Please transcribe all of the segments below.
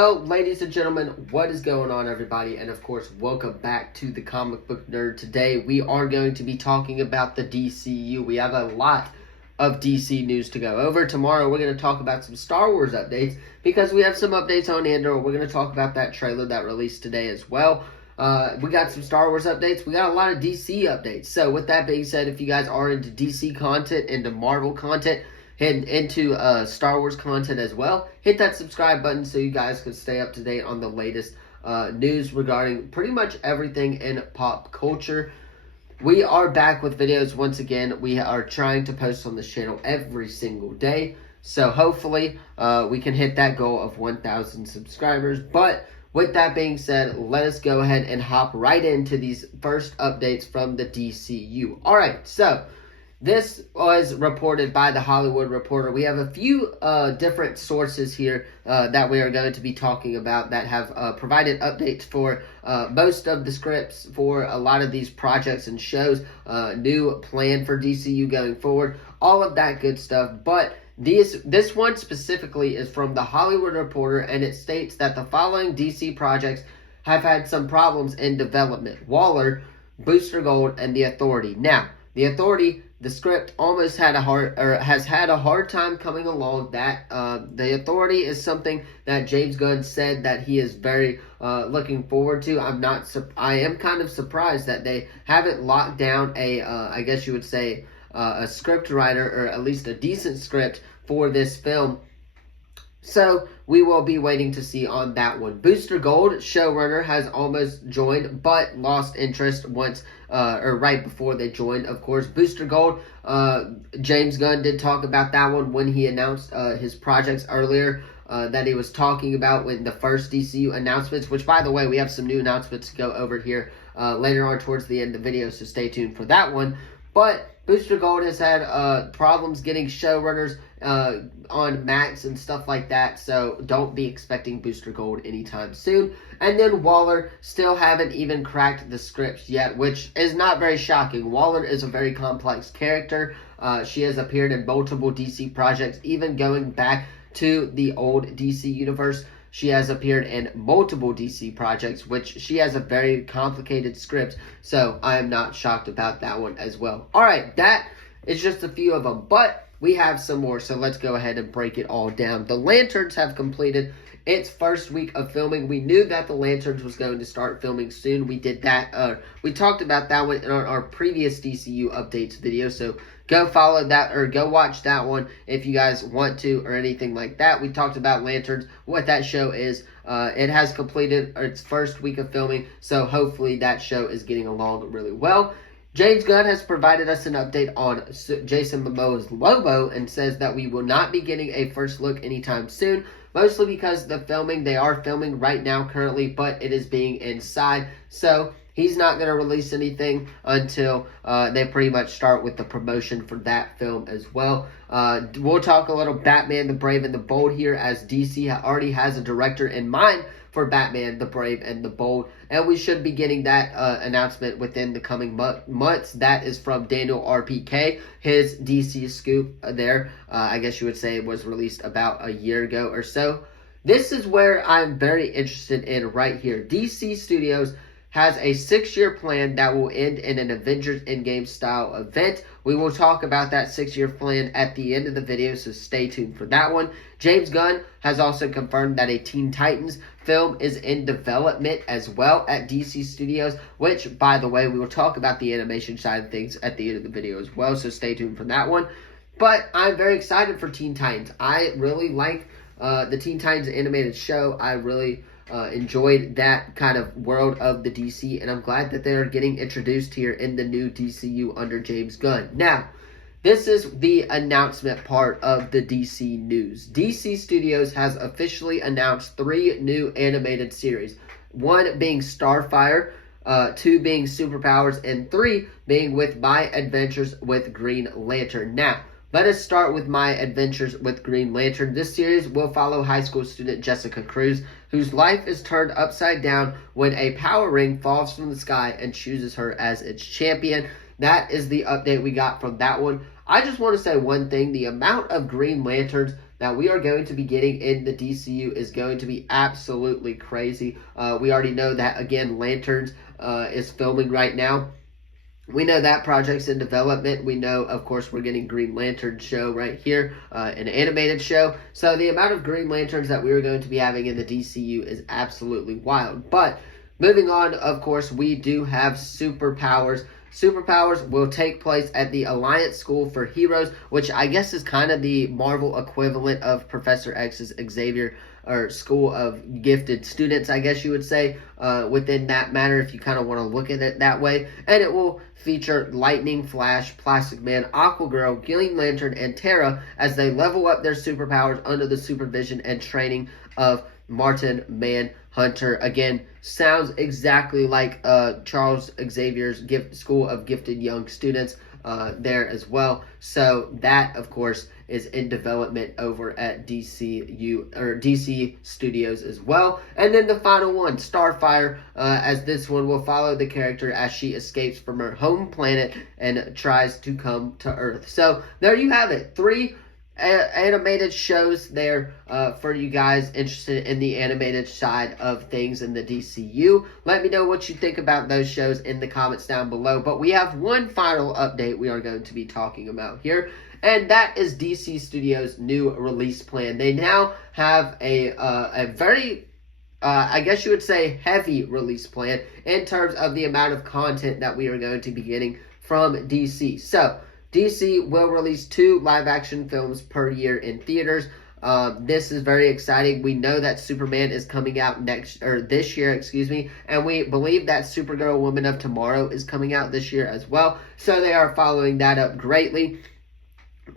Well, ladies and gentlemen, what is going on, everybody? And of course, welcome back to the Comic Book Nerd. Today, we are going to be talking about the DCU. We have a lot of DC news to go over. Tomorrow, we're going to talk about some Star Wars updates because we have some updates on Andor. We're going to talk about that trailer that released today as well. We got some Star Wars updates. We got a lot of DC updates. So, with that being said, if you guys are into DC content, into Marvel content, and into Star Wars content as well, hit that subscribe button so you guys can stay up to date on the latest news regarding pretty much everything in pop culture. We are back with videos once again. We are trying to post on this channel every single day, so hopefully we can hit that goal of 1,000 subscribers. But with that being said, let us go ahead and hop right into these first updates from the DCU. Alright, so this was reported by The Hollywood Reporter. We have a few different sources here that we are going to be talking about that have provided updates for most of the scripts for a lot of these projects and shows, new plan for DCU going forward, all of that good stuff. But this one specifically is from The Hollywood Reporter, and it states that the following DC projects have had some problems in development: Waller, Booster Gold, and The Authority. Now, The Authority, the script almost has had a hard time coming along. That The Authority is something that James Gunn said that he is very looking forward to. I am kind of surprised that they haven't locked down I guess you would say a script writer, or at least a decent script for this film. So we will be waiting to see on that one. Booster Gold showrunner has almost joined, but lost interest once or right before they joined. Of course, Booster Gold, James Gunn did talk about that one when he announced his projects earlier that he was talking about when the first DCU announcements. Which, by the way, we have some new announcements to go over here later on towards the end of the video, so stay tuned for that one. But Booster Gold has had problems getting showrunners on Max and stuff like that, so don't be expecting Booster Gold anytime soon. And then Waller still haven't even cracked the scripts yet, which is not very shocking. Waller is a very complex character. She has appeared in multiple DC projects, even going back to the old DC universe. She has appeared in multiple DC projects, which she has a very complicated script, so I am not shocked about that one as well. Alright, that is just a few of them, but we have some more, so let's go ahead and break it all down. The Lanterns have completed its first week of filming. We knew that The Lanterns was going to start filming soon. We did that. We talked about that one in our previous DCU updates video, so go follow that, or go watch that one if you guys want to, or anything like that. We talked about Lanterns, what that show is. It has completed its first week of filming, so hopefully that show is getting along really well. James Gunn has provided us an update on Jason Momoa's Lobo and says that we will not be getting a first look anytime soon, mostly because they are filming right now currently, but it is being inside, so he's not going to release anything until they pretty much start with the promotion for that film as well. We'll talk a little Batman the Brave and the Bold here, as DC already has a director in mind for Batman the Brave and the Bold, and we should be getting that announcement within the coming months. That is from Daniel RPK, his DC scoop there. I guess you would say it was released about a year ago or so. This is where I'm very interested in right here. DC Studios has a 6-year plan that will end in an Avengers Endgame style event. We will talk about that 6-year plan at the end of the video, so stay tuned for that one. James Gunn has also confirmed that a Teen Titans film is in development as well at DC Studios, which, by the way, we will talk about the animation side of things at the end of the video as well, so stay tuned for that one. But I'm very excited for Teen Titans. I really like the Teen Titans animated show. I really enjoyed that kind of world of the DC, and I'm glad that they're getting introduced here in the new DCU under James Gunn. Now, this is the announcement part of the DC news. DC Studios has officially announced 3 new animated series, 1 being Starfire, 2 being Superpowers, and 3 being with My Adventures with Green Lantern. Now, let us start with My Adventures with Green Lantern. This series will follow high school student Jessica Cruz, whose life is turned upside down when a power ring falls from the sky and chooses her as its champion. That is the update we got from that one. I just want to say one thing. The amount of Green Lanterns that we are going to be getting in the DCU is going to be absolutely crazy. We already know that, again, Lanterns is filming right now. We know that project's in development. We know, of course, we're getting Green Lantern show right here, an animated show. So the amount of Green Lanterns that we are going to be having in the DCU is absolutely wild. But moving on, of course, we do have superpowers. Superpowers will take place at the Alliance School for Heroes, which I guess is kind of the Marvel equivalent of Professor X's Xavier, or School of Gifted Students, I guess you would say, within that matter, if you kind of want to look at it that way. And it will feature Lightning, Flash, Plastic Man, Aquagirl, Green Lantern, and Terra as they level up their superpowers under the supervision and training of Martin Manhunter. Again, sounds exactly like Charles Xavier's School of Gifted Young Students there as well. So that, of course, is in development over at DC Studios as well. And then the final one, Starfire, as this one will follow the character as she escapes from her home planet and tries to come to Earth. So there you have it. 3 animated shows there for you guys interested in the animated side of things in the DCU. Let me know what you think about those shows in the comments down below. But we have one final update we are going to be talking about here, and that is DC Studios' new release plan. They now have a very I guess you would say heavy release plan in terms of the amount of content that we are going to be getting from DC. So DC will release 2 live-action films per year in theaters. This is very exciting. We know that Superman is coming out this year, and we believe that Supergirl Woman of Tomorrow is coming out this year as well. So they are following that up greatly.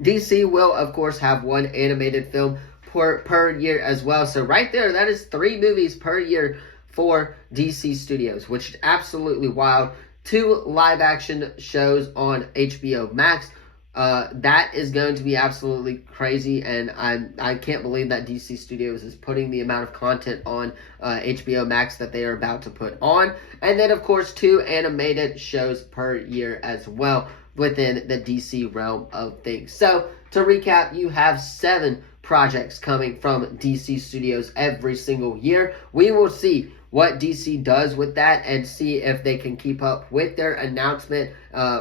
DC will, of course, have 1 animated film per year as well. So right there, that is 3 movies per year for DC Studios, which is absolutely wild. 2 live-action shows on HBO Max. That is going to be absolutely crazy, and I can't believe that DC Studios is putting the amount of content on HBO Max that they are about to put on. And then, of course, 2 animated shows per year as well within the DC realm of things. So, to recap, you have 7 projects coming from DC Studios every single year. We will see what DC does with that and see if they can keep up with their announcement,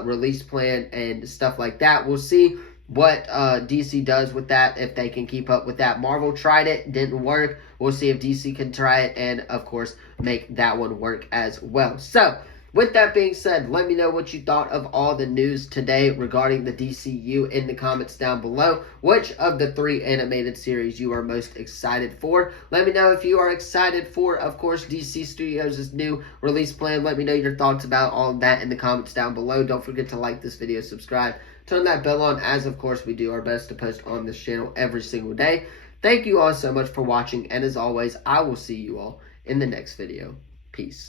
release plan, and stuff like that. We'll see what DC does with that, if they can keep up with that. Marvel tried it, didn't work. We'll see if DC can try it and, of course, make that one work as well. So, with that being said, let me know what you thought of all the news today regarding the DCU in the comments down below. Which of the 3 animated series you are most excited for? Let me know if you are excited for, of course, DC Studios' new release plan. Let me know your thoughts about all of that in the comments down below. Don't forget to like this video, subscribe, turn that bell on, as of course we do our best to post on this channel every single day. Thank you all so much for watching, and as always, I will see you all in the next video. Peace.